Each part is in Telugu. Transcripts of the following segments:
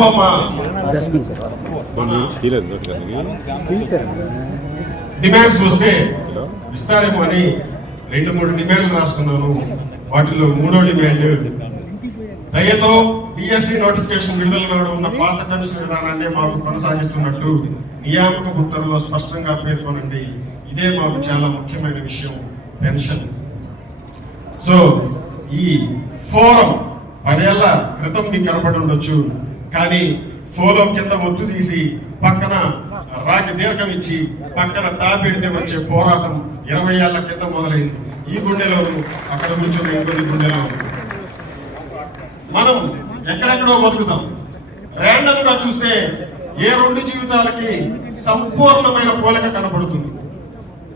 సభలో మా డిమాండ్స్ వస్తే ఇస్తారేమో అని 2-3 డిమాండ్లు రాసుకున్నాను. వాటిలో 3వ డిమాండ్, దయతో డిఎస్సి నోటిఫికేషన్ విడుదల నాడు ఉన్న పాత పెన్షన్ విధానాన్ని మాకు కొనసాగిస్తున్నట్టు నియామక ఉత్తర్వులో స్పష్టంగా పేర్కొనండి. ఇదే మాకు చాలా ముఖ్యమైన విషయం, పెన్షన్. సో ఈ ఫోరం 10 ఏళ్ల క్రితం మీకు కనపడి ఉండొచ్చు, కానీ ఫోరం కింద ఒత్తు తీసి పక్కన రాగి దీర్ఘం ఇచ్చి పక్కన టాప్ పెడితే వచ్చే పోరాటం 20 ఏళ్ల కింద మొదలైంది. ఈ గుండెలోను అక్కడ కూర్చొని ఇంకొన్ని గుండెలో మనం ఎక్కడెక్కడో బతుకుతాం. ర్యాండమ్ గా చూస్తే ఏ 2 జీవితాలకి సంపూర్ణమైన పోలిక కనబడుతుంది.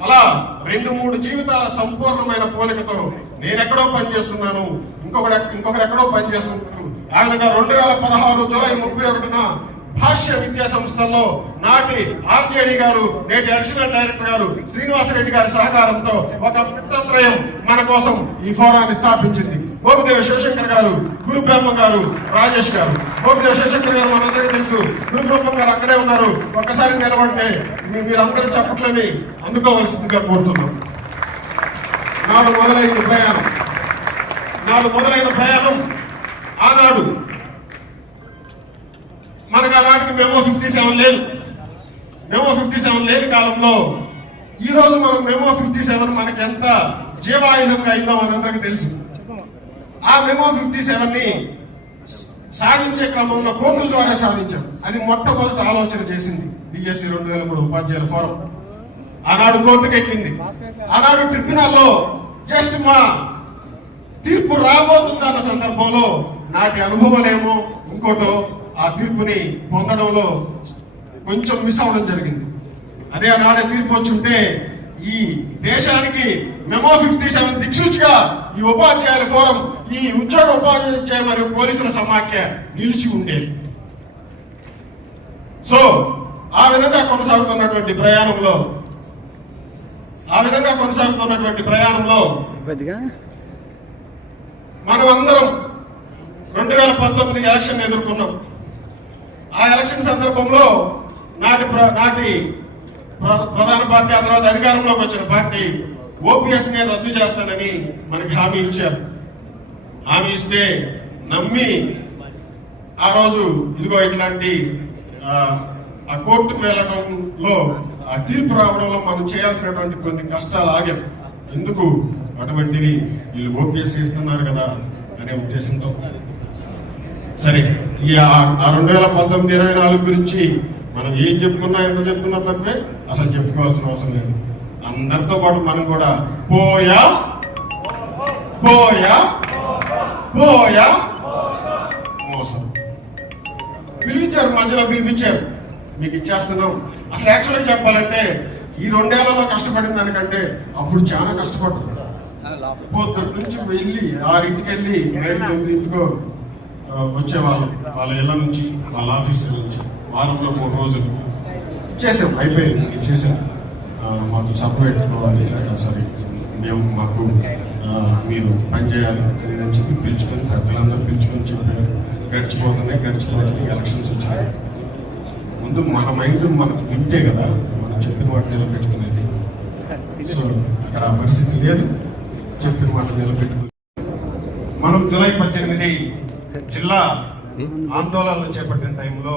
అలా 2-3 జీవితాల సంపూర్ణమైన పోలికతో నేనెక్కడో పనిచేస్తున్నాను, ఇంకొకరు ఎక్కడో పనిచేస్తున్నారు. ఆ విధంగా 2016 జూలై 31న భాష్య విద్యా సంస్థల్లో నాటి ఆర్జేడి గారు, నేటి అడిషనల్ డైరెక్టర్ గారు శ్రీనివాసరెడ్డి గారి సహకారంతో ఒక మిత్రత్రయం మన కోసం ఈ ఫోరాన్ని స్థాపించింది. గోపిదేవ శివశంకర్ గారు, గురు బ్రహ్మ గారు, రాజేష్ గారు. గోపిదేవ శివశంకర్ గారు మనందరికీ తెలుసు, గురు బ్రహ్మ గారు అక్కడే ఉన్నారు. ఒక్కసారి నిలబడితే మీరందరూ చప్పట్లని అందుకోవాల్సిందిగా కోరుతున్నాం. నాడు మొదలైన ప్రయాణం ఆనాడు మనకు ఆనాటికి మెమో 57 లేదు. మెమో 57 లేని కాలంలో ఈ రోజు మనం మెమో 57 మనకి ఎంత జీవాయుధంగా అయిందో మనందరికీ తెలుసు. ఆ మెమో 57ని సాధించే క్రమంలో కోర్టుల ద్వారా సాధించాం. అది మొట్టమొదటి ఆలోచన చేసింది డిఎస్సి 2003 ఉపాధ్యాయుల ఫోరం. ఆనాడు కోర్టుకు ఎక్కింది. ఆనాడు ట్రిబ్యునల్లో జస్ట్ మా తీర్పు రాబోతుందన్న సందర్భంలో నాటి అనుభవాలేమో ఇంకోటో ఆ తీర్పుని పొందడంలో కొంచెం మిస్ అవడం జరిగింది. అదే ఆనాడే తీర్పు వచ్చి ఉంటే ఈ దేశానికి మెమో 57 దిక్సూచిగా ఈ ఉపాధ్యాయుల ఫోరం, ఈ ఉద్యోగ ఉపాధ్యాయ మరియు పోలీసుల సమాఖ్య నిలిచి ఉండేది. సో ఆ విధంగా కొనసాగుతున్నటువంటి ప్రయాణంలో మనం అందరం 2019 ఎలక్షన్ ఎదుర్కొన్నాం. ఆ ఎలక్షన్ సందర్భంలో నాటి ప్రధాన పార్టీ, ఆ తర్వాత అధికారంలోకి వచ్చిన పార్టీ ఓపీఎస్ ని రద్దు చేస్తానని మనకి హామీ ఇచ్చారు. హామీ ఇస్తే నమ్మి ఆ రోజు ఇదిగో ఇట్లాంటి ఆ కోర్టుకు వెళ్ళడంలో, ఆ తీర్పు రావడంలో మనం చేయాల్సినటువంటి కొన్ని కష్టాలు ఆగాం. ఎందుకు అటువంటివి, వీళ్ళు ఓపీఎస్ ఇస్తున్నారు కదా అనే ఉద్దేశంతో. సరే, ఈ 2019-24 గురించి మనం ఏం చెప్పుకున్నా, ఎంత చెప్పుకున్నా తప్పే, అసలు చెప్పుకోవాల్సిన అవసరం లేదు. అందరితో పాటు మనం కూడా పోయా మోసం పిలిపించారు, మధ్యలో పిలిపించారు, మీకు ఇచ్చేస్తున్నాం. అసలు యాక్చువల్గా చెప్పాలంటే ఈ 2 ఏళ్లలో కష్టపడిన దానికంటే అప్పుడు చాలా కష్టపడ్డాం. పొద్దుటి నుంచి వెళ్ళి 6ంటికి వెళ్ళి నైట్ 9ంటికో వచ్చేవాళ్ళం. వాళ్ళ ఇళ్ళ నుంచి, వాళ్ళ ఆఫీసుల నుంచి వారంలో 3 రోజులు ఇచ్చేసాం. అయిపోయింది, ఇచ్చేసాం. మాకు సపరేట్ పెట్టుకోవాలి, మాకు మీరు పని చేయాలి అని చెప్పి పిలుచుకొని, పెద్దలందరూ పిలుచుకొని చెప్పారు. గడిచిపోతున్నాయి. ఎలక్షన్స్ వచ్చాయి. ముందు మన మైండ్ మనకు వింటే కదా మనం చెప్పిన వాటిని నిలబెట్టుకునేది. సో అక్కడ ఆ పరిస్థితి లేదు, చెప్పిన వాటిని నిలబెట్టుకుని మనం జూలై 18 జిల్లా ఆందోళనలు చేపట్టిన టైంలో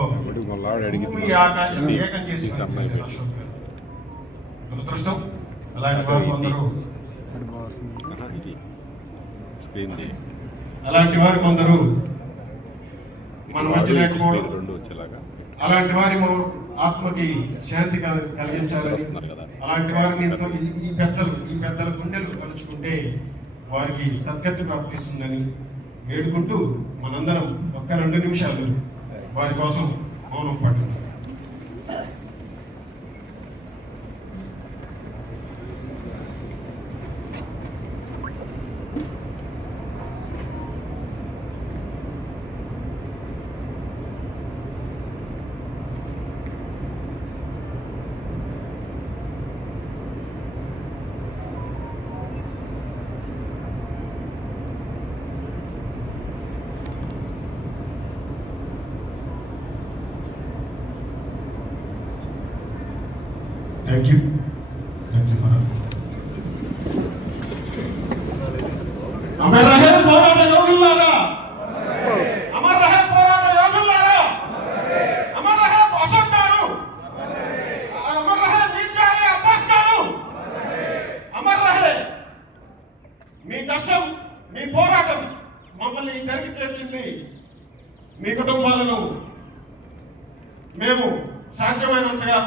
భూమి ఆకాశం ఏకం చేసి అశోక్ గారు. దురదృష్టం, అలాంటి వారు కొందరు మన మధ్య లేకపోవడం, అలాంటి వారి ఆత్మకి శాంతి కలిగించాలని, అలాంటి వారిని ఈ పెద్దల గుండెలు తలుచుకుంటే వారికి సద్గతి ప్రాప్తిస్తుందని వేడుకుంటూ మనందరం 1-2 నిమిషాలు వారి కోసం మౌనం పట్టింది. థ్యాంక్ యూ ఫర్ అమర్ రహే పోరాట యోధులారా, అమర్ రహే పోరాట యోధులారా, అమర్ రహే అశోక్ గారు, అమర్ రహే మీర్జాలి అబ్బాస్ గారు, అమర్ రహే. మీ కష్టం, మీ పోరాటం మమ్మల్ని ఇక్కడికి చేర్చింది. మీ కుటుంబాలను మేము సాధ్యమైనంతగా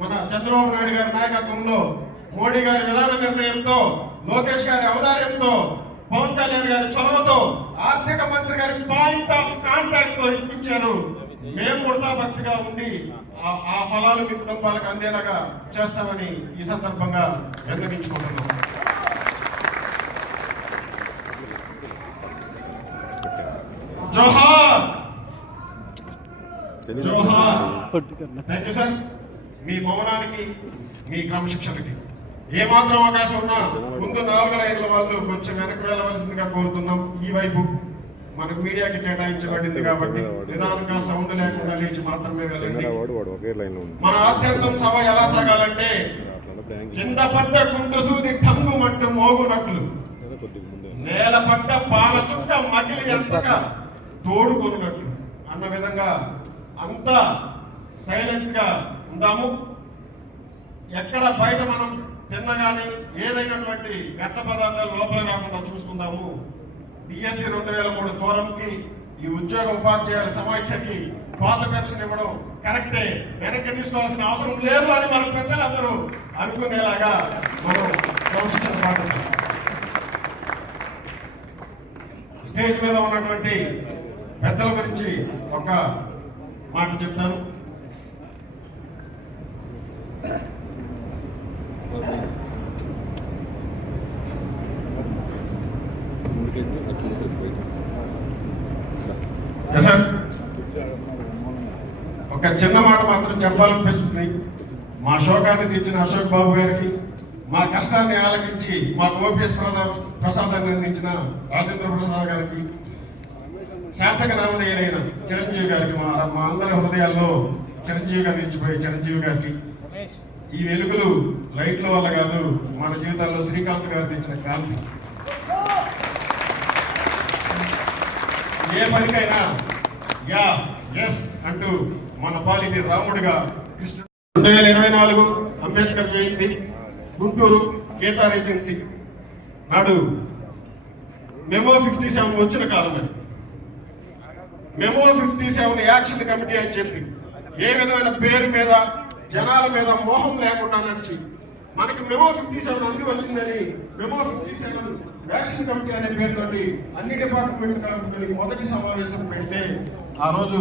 మన చంద్రబాబు నాయుడు గారి నాయకత్వంలో, మోడీ గారి విధాన నిర్ణయంతో, లోకేష్ గారి ఔదార్యంతో, పవన్ కళ్యాణ్ గారి చొరవతో, ఆర్థిక మంత్రి గారి పాయింట్ ఆఫ్ కాంటాక్ట్ తో ఇప్పించారు. మేము ఉడతాభక్తిగా ఉండి ఆ ఫలాలు మీ కుటుంబాలకు అందేలాగా చేస్తామని ఈ సందర్భంగా విన్నవించుకుంటున్నాం. జోహార్ జోహార్. Thank you sir. మీ మౌనానికి, మీ క్రమశిక్షణకి ఏమాత్రం అవకాశం ఉన్నా ముందు 4 లైన్ల వాళ్ళు కొంచెం వెనక్కి వెళ్ళవలసిందిగా కోరుతున్నాం. ఈ వైపు మనకు మీడియాకి కేటాయించబడింది కాబట్టి నిదానంగా సౌండ్ లేకుండా లేచి మాత్రమే వెళ్ళండి. మన ఆద్యంతం సభ ఎలా సాగాలంటే కింద పడ్డ కుంటు సూది టంగు మట్టు మోగునట్లు, నేల పడ్డ పాల చుట్ట మగిలి ఎంతగా తోడుకొనున్నట్లు అన్న విధంగా అంతా సైలెన్స్ గా ఉందాము. ఎక్కడ బయట మనం తిన్నగాని ఏదైనటువంటి వ్యర్థ పదార్థాలు లోపల రాకుండా చూసుకుందాము. డిఎస్సి 2003 ఫోరంకి, ఈ ఉద్యోగ ఉపాధ్యాయుల సమాఖ్యకి పాత పెన్షన్ ఇవ్వడం కరెక్టే, వెనక్కి తీసుకోవాల్సిన అవసరం లేదు అని మన పెద్దలందరూ అనుకునేలాగా మనం క్రమశిక్షణ పాటిద్దాం. స్టేజ్ మీద ఉన్నటువంటి పెద్దల గురించి ఒక మాట చెప్తాను. ఒక చిన్న మాట మాత్రం చెప్పాలనిపిస్తుంది. మా శోకాన్ని తీర్చిన అశోక్ బాబు గారికి, మా కష్టాన్ని ఆలకించి మాకు ఓపీఎస్ ప్రసాదాన్ని అందించిన రాజేంద్ర ప్రసాద్ గారికి, శాంతక నామధేయులైన చిరంజీవి గారికి, మా అందరి హృదయాల్లో చిరంజీవిగా నిలిచిపోయే చిరంజీవి గారికి, ఈ వెలుగులు లైట్ల వల్ల కాదు, మన జీవితాల్లో శ్రీకాంత్ గారు తెచ్చిన కాంతి. ఏ పనికైనా యా ఎస్ అంటూ మన పాలిటి రాముడిగా కృష్ణుడు. 2024 అంబేద్కర్ జయంతి, గుంటూరు గీతా రేజెన్సీ నాడు మెమో 57 వచ్చిన కాలం అది. మెమో 57 యాక్షన్ కమిటీ అని చెప్పి ఏ విధమైన పేరు మీద, జనాల మీద మోహం లేకుండా నడిచి మనకి మెమో 57 అంది వచ్చిందని మెమో 57 యాక్షన్ కమిటీ అనే పేరుతోటి అన్ని డిపార్ట్మెంట్ కలుపుకొని మొదటి సమావేశం పెడితే ఆ రోజు